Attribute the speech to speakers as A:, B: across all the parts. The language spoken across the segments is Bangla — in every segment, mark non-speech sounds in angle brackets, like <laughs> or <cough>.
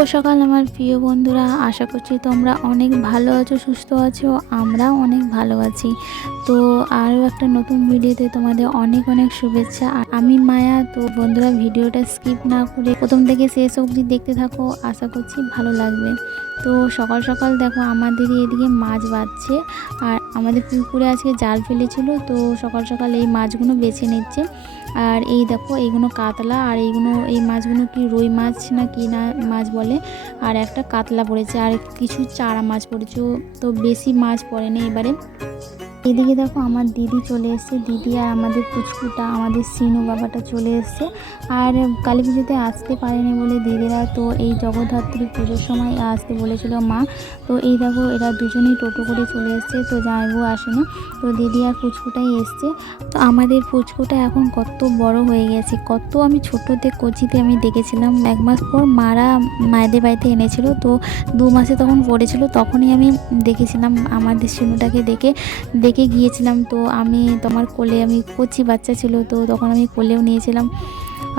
A: শুভ সকাল আমার প্রিয় বন্ধুরা। আশা করছি তোমরা অনেক ভালো আছো, সুস্থ আছো, আমরাও অনেক ভালো আছি। তো আরও একটা নতুন ভিডিওতে তোমাদের অনেক অনেক শুভেচ্ছা। আমি মায়া, তো বন্ধুরা ভিডিওটা স্কিপ না করে প্রথম থেকে শেষ অবধি দেখতে থাকো। আশা করছি ভালো লাগবে। তো সকাল সকাল দেখো আমাদের এদিকে মাছ বাজছে আর আমাদের পুকুরে আজকে জাল ফেলেছিল, তো সকাল সকাল এই মাছগুলো বেছে নিচ্ছে। আর এই দেখো, এইগুলো কাতলা, আর এইগুলো, এই মাছগুলো কি রুই মাছ না কি না মাছ বলে, আর একটা কাতলা পড়েছে, আর কিছু চারা মাছ পড়েছে। তো বেশি মাছ পড়েনি এবারে। এদিকে দেখো আমার দিদি চলে এসছে। দিদি আর আমাদের পুচকুটা, আমাদের সিনু বাবাটা চলে এসছে। আর কালী পুজোতে আসতে পারেনি বলে দিদিরা, তো এই জগদ্ধাত্রী পুজোর সময় আসতে বলেছিল মা। তো এই দেখো এরা দুজনেই টোটো করে চলে এসছে, তো জামাইবু আসেনি তো দিদি আর পুচকুটাই এসছে। তো আমাদের পুচকুটা এখন কত বড় হয়ে গেছে, কত আমি ছোটোতে কচিতে আমি দেখেছিলাম। এক মাস পর মারা মায়েদের বাড়িতে এনেছিল, তো দু মাসে তখন পড়েছিল, তখনই আমি দেখেছিলাম। আমাদের শিনুটাকে দেখে দেখে গিয়েছিলাম, তো আমি তোমার কোলে, আমি কচি বাচ্চা ছিল, তো তখন আমি কোলেও নিয়েছিলাম।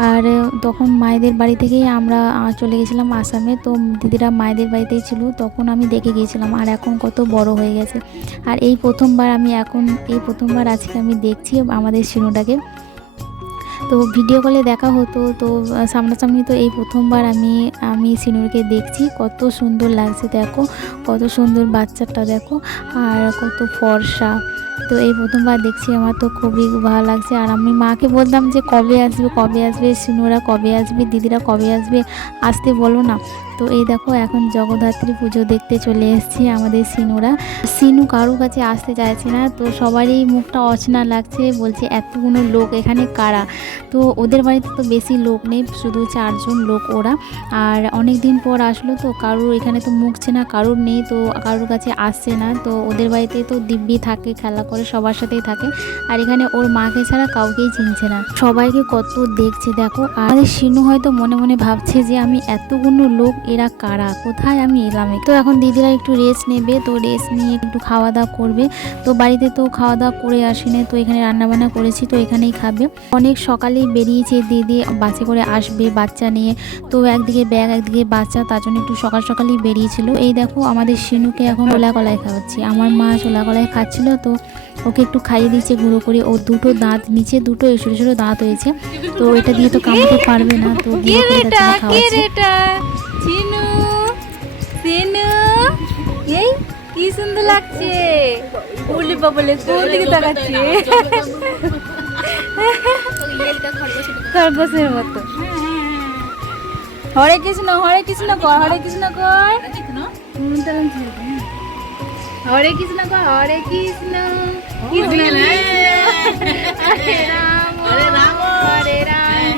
A: আর তখন মায়েদের বাড়ি থেকেই আমরা চলে গেছিলাম আসামে, তো দিদিরা মায়েদের বাড়িতেই ছিল, তখন আমি দেখে গিয়েছিলাম, আর এখন কত বড় হয়ে গেছে। আর এই প্রথমবার আমি এখন, এই প্রথমবার আজকে আমি দেখছি আমাদের শিনুটাকে। তো ভিডিও কলে দেখা হতো, তো সামনাসামনি তো এই প্রথমবার আমি আমি সিনুরকে দেখছি। কত সুন্দর লাগছে, দেখো। কত সুন্দর বাচ্চাটা, দেখো। আর কত ফর্সা। তো এই প্রথমবার দেখছি, আমার তো খুবই ভালো লাগছে। আর আমি মাকে বলতাম যে, কবে আসবে কবে আসবে? সিনুরা কবে আসবে? দিদিরা কবে আসবে? আসতে বলো না। তো এই দেখো, এখন জগদ্ধাত্রী পুজো দেখতে চলে এসেছি আমাদের সিনুরা। সিনু কারোর কাছে আসতে চাইছে না, তো সবারই মুখটা অচেনা লাগছে, বলছে, এতগুলো লোক এখানে কারা? তো ওদের বাড়িতে তো বেশি লোক নেই, শুধু চারজন লোক ওরা। আর অনেক দিন পর আসলো তো, কারোর এখানে তো মুখ চেনা কারোর নেই, তো কারোর কাছে আসছে না। তো ওদের বাড়িতে তো দিব্যি থাকে, খেলা করে, সবার সাথেই থাকে। আর এখানে ওর মাকে ছাড়া কাউকেই চিনছে না। সবাইকে কত দেখছে, দেখো। আর শিনু হয়তো মনে মনে ভাবছে যে, আমি এতগুলো লোক এরা কারা? কোথায় আমি এলাম? তো এখন দিদিরা একটু রেস্ট নেবে তো রেস্ট নিয়ে একটু খাওয়া দাওয়া করবে। তো বাড়িতে তো খাওয়া দাওয়া করে আসেনি তো এখানে রান্নাবান্না করেছি তো এখানেই খাবে। অনেক সকালেই বেরিয়েছে দিদি বাসে করে আসবে বাচ্চা নিয়ে। তো একদিকে ব্যাগ একদিকে বাচ্চা তার জন্য একটু সকাল সকালেই বেরিয়েছিল। এই দেখো আমাদের শিনুকে এখন ওলা কলাই খাওয়াচ্ছি। আমার মা ছোলা কলাই খাচ্ছিল তো ওকে একটু খাইয়ে দিচ্ছে গুঁড়ো করে। ওর দুটো দাঁত নিচে দুটো ছোটো ছোটো দাঁত হয়েছে। তো এটা দিয়ে তো কামড়তে পারবে না তো গুঁড়ো করে খাওয়াচ্ছি।
B: চিনু চিনু এই কি সুন্দর লাগছে? বলি বাবলে কোন দিকে তাকাচ্ছে? খরগোশের মতো। হরে কৃষ্ণ হরে কৃষ্ণ কর হরে কৃষ্ণ কর। হরে কৃষ্ণ কর হরে কৃষ্ণ। কৃষ্ণ। হরে রাম হরে রাম। হরে রাম।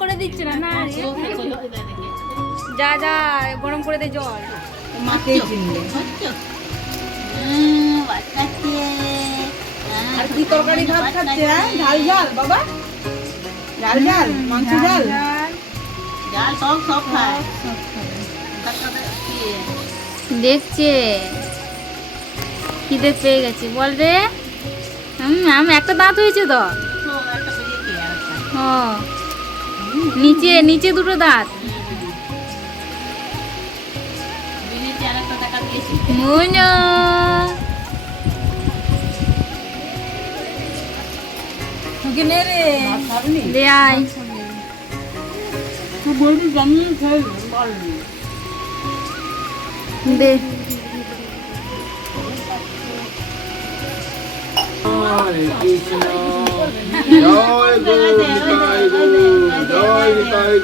C: করে
B: দিচ্ছে না না যা যা গরম করে দে জল।
C: মাকে চিনলে আর কি তরকারি ভাত খাচ্ছে হ্যাঁ? ঝাল ঝাল বাবা? ঝাল ঝাল মাংস ঝাল?
D: জাল সব সব খায়।
B: দেখছে। খিদে পেয়ে গেছে। বল রে। হুম আমি একটা দাঁত হয়েছে তো। ও নিচে নিচে দুটো দাঁত। মুনো
C: নে রে।
B: দে আয়।
C: তুই বলবি জানি
B: দে।
E: কৃষ্ণ। নিতাই নিতাই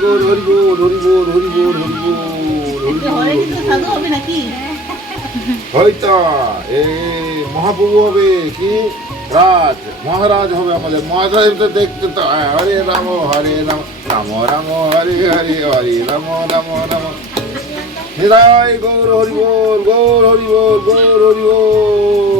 E: মহাপ্রভু হবে কি রাজ মহারাজ হবে আমাদের মহারাজ তো দেখতে তো হয়। হরে রাম হরে রাম রাম রাম হরে হরে হরে রাম রাম রাম নিরায় গৌর হরি বল গৌর হরি বল গৌর হরি বল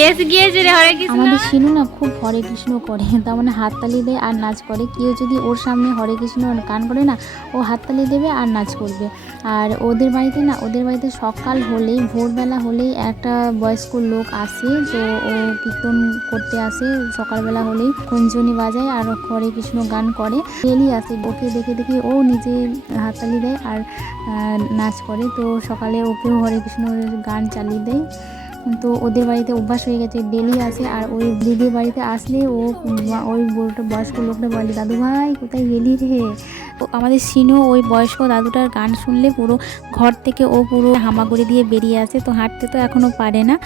B: কেস গিয়েছে হরে কৃষ্ণ।
A: আমাদের শিনু না খুব হরে কৃষ্ণ করে, তার মানে হাততালি দেয় আর নাচ করে। কেউ যদি ওর সামনে হরে কৃষ্ণ গান করে না, ও হাততালি দেবে আর নাচ করবে। আর ওদের বাড়িতে না, ওদের বাড়িতে সকাল হলেই, ভোরবেলা হলেই একটা বয়স্ক লোক আসে, তো ও কীর্তন করতে আসে। সকালবেলা হলেই কুঞ্জনি বাজায় আর হরে কৃষ্ণ গান করে। ডেলি আসে, ওকে দেখে দেখে ও নিজে হাততালি দেয় আর নাচ করে। তো সকালে ওকেও হরে কৃষ্ণ গান চালিয়ে দেয়। তো ওদের বাড়িতে অভ্যাস হয়ে গেছে, ডেলি আসে আর ওই দিদির বাড়িতে আসলে ও ওই বয়স্ক লোকটা বলে দাদু ভাই কোথায় গেলি রে? আমাদের সিনু ওই বয়স্ক দাদুটার গান শুনলে পুরো ঘর থেকে ও পুরো হামাগুড়ি দিয়ে বেরিয়ে আসে, তো হাঁটতে তো এখনও পারে না।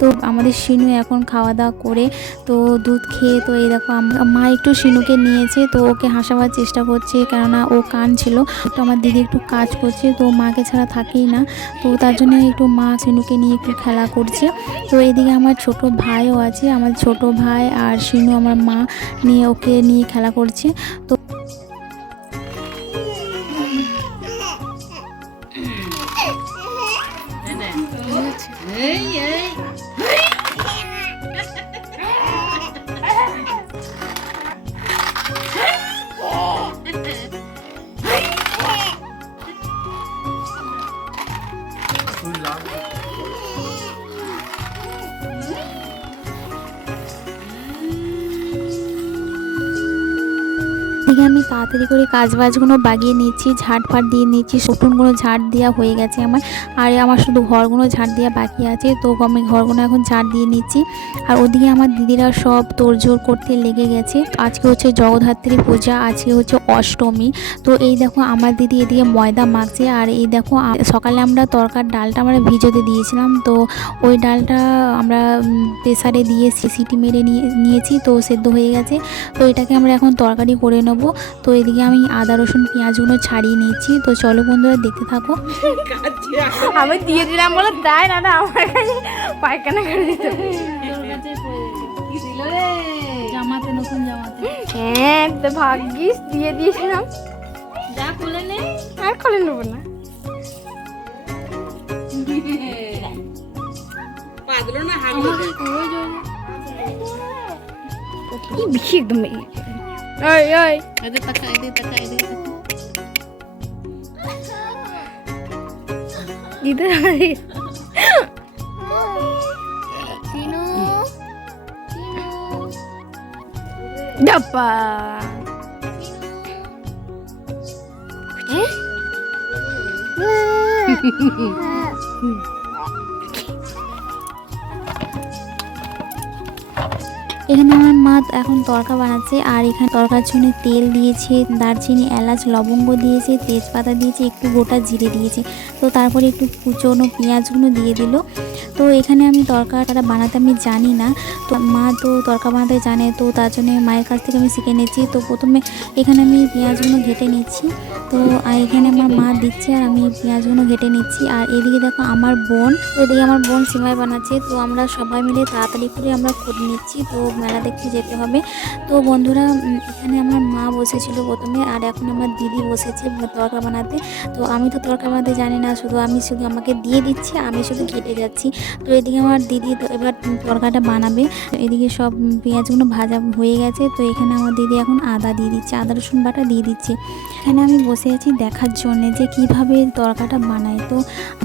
A: তো আমাদের সিনু এখন খাওয়া দাওয়া করে, তো দুধ খেয়ে তো এই দেখো মা একটু সিনুকে নিয়েছে, তো ওকে হাসাবার চেষ্টা করছে, কেননা ও কান ছিল তো আমার দিদি একটু কাজ করছে, তো মাকে ছাড়া থাকেই না। তো তার জন্য একটু মা সিনুকে নিয়ে একটু খেলা করছে। তো এদিকে আমার ছোট ভাইও আছে, আমার ছোট ভাই আর সিনু আমার মা নিয়ে ওকে নিয়ে খেলা করছে। তো এদিকে আমি তাড়াতাড়ি করে কাজ বাজগুলো বাগিয়ে নিচ্ছি ঝাড় ফাট দিয়ে নিচ্ছি উঠোনগুলো ঝাড় দেওয়া হয়ে গেছে আমার। আর আমার শুধু ঘরগুলো ঝাড় দেওয়া বাকি আছে, তো আমি ঘরগুলো এখন ঝাড় দিয়ে নিচ্ছি। আর ওদিকে আমার দিদিরা সব তোড়জোড় করতে লেগে গেছে। আজকে হচ্ছে জগদ্ধাত্রী পূজা, আজকে হচ্ছে অষ্টমী। তো এই দেখো আমার দিদি এদিকে ময়দা মাখছে, আর এই দেখো সকালে আমরা তরকার ডালটা আমরা ভিজোতে দিয়েছিলাম। তো ওই ডালটা আমরা প্রেসারে দিয়ে সিটি মেরে নিয়ে, নিয়েছি, তো সেদ্ধ হয়ে গেছে। তো এটাকে আমরা এখন তরকারি করে নেব। তো এদিকে আমি আদা রসুন পেঁয়াজগুলো ছাড়িয়ে নিচ্ছি তো চলো বন্ধুরা দেখতে থাকো।
B: আমি দিয়ে দিলাম বলে তাই না না আমার কাছে পায়খানা করে দিতে
C: জামাতে নতুন জামাতে।
B: হ্যাঁ তো ভাগ্যিস দিয়ে দিয়েছিলাম।
C: যা খুলে নে।
B: আর খুলে নেব না।
D: পাদলো না হাগলো
B: কি বেশি একদম Oi, oi.
D: Ada takak, ada takak, ada takak.
B: Dito gitu na. Sino? Sino? Dapa! Eh? <laughs>
A: এখানে আমার মা এখন তরকা বানাচ্ছে, আর এখানে তরকার জন্য তেল দিয়েছে, দারচিনি, এলাচ, লবঙ্গ দিয়েছে, তেজপাতা দিয়েছে, একটু গোটা জিরে দিয়েছে। তো তারপরে একটু কুচনো পেঁয়াজগুলো দিয়ে দিল। তো এখানে আমি তরকাটা বানাতে আমি জানি না। তো মা তো তরকা বানাতে জানে, তো তার জন্য মায়ের কাছ থেকে আমি শিখে নিচ্ছি। তো প্রথমে এখানে আমি পেঁয়াজগুলো ঘেটে নিচ্ছি। তো এখানে আমার মা দিচ্ছে আর আমি পেঁয়াজগুলো ঘেটে নিচ্ছি। আর এদিকে দেখো আমার বোন, এদিকে আমার বোন সিমাই বানাচ্ছে। তো আমরা সবাই মিলে তাড়াতাড়ি করে আমরা করে নিচ্ছি। তো মেলা দেখতে যেতে হবে। তো বন্ধুরা এখানে আমার মা বসেছিল প্রথমে আর এখন আমার দিদি বসেছে তরকা বানাতে। তো আমি তো তরকা বানাতে জানি না, শুধু আমি শুধু আমাকে দিয়ে দিচ্ছি, আমি শুধু কেটে যাচ্ছি। তো এদিকে আমার দিদি তো এবার তরকাটা বানাবে। এদিকে সব পেঁয়াজগুলো ভাজা হয়ে গেছে। তো এখানে আমার দিদি এখন আদা দিয়ে দিচ্ছে, আদা রসুন বাটা দিয়ে দিচ্ছে। এখানে আমি বসে আছি দেখার জন্যে যে কীভাবে তরকাটা বানায় তো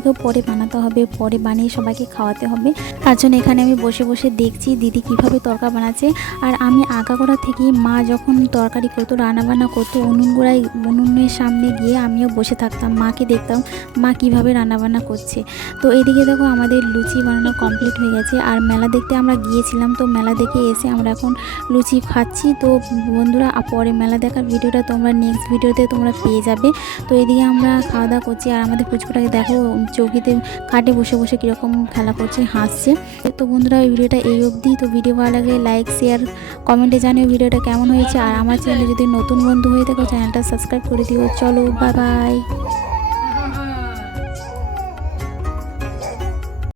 A: তো পরে বানাতে হবে, পরে বানিয়ে সবাইকে খাওয়াতে হবে। তার জন্য এখানে আমি বসে বসে দেখছি দিদি কীভাবে তরকা বানাচ্ছে। আর আমি আগাগোড়া থেকেই মা যখন তরকারি করতো, রান্নাবান্না করতো, উনুন গোড়ায়, উনুনের সামনে গিয়ে আমিও বসে থাকতাম, মাকে দেখতাম, মা কীভাবে রান্নাবান্না করছে। তো এদিকে দেখো আমাদের লুচি বানানো কমপ্লিট হয়ে গেছে। আর মেলা দেখতে আমরা গিয়েছিলাম, তো মেলা দেখে এসে আমরা এখন লুচি খাচ্ছি। তো বন্ধুরা, পরে মেলা দেখার ভিডিওটা তোমরা নেক্সট ভিডিওতে তোমরা পেয়ে যাবে। তো এদিকে আমরা খাওয়া দাওয়া করছি আর আমাদের পুচকুটাকে দেখো চৌকিতে খাটে বসে বসে কীরকম খেলা করছে, হাসছে। তো বন্ধুরা, এই ভিডিওটা এই অবধি। তো ভিডিও ভালো লাগে লাইক শেয়ার কমেন্টে জানিও ভিডিওটা কেমন হয়েছে। আর আমার চ্যানেলে যদি নতুন বন্ধু হয়ে থাকো চ্যানেলটা সাবস্ক্রাইব করে দিও। চলো বাই বাই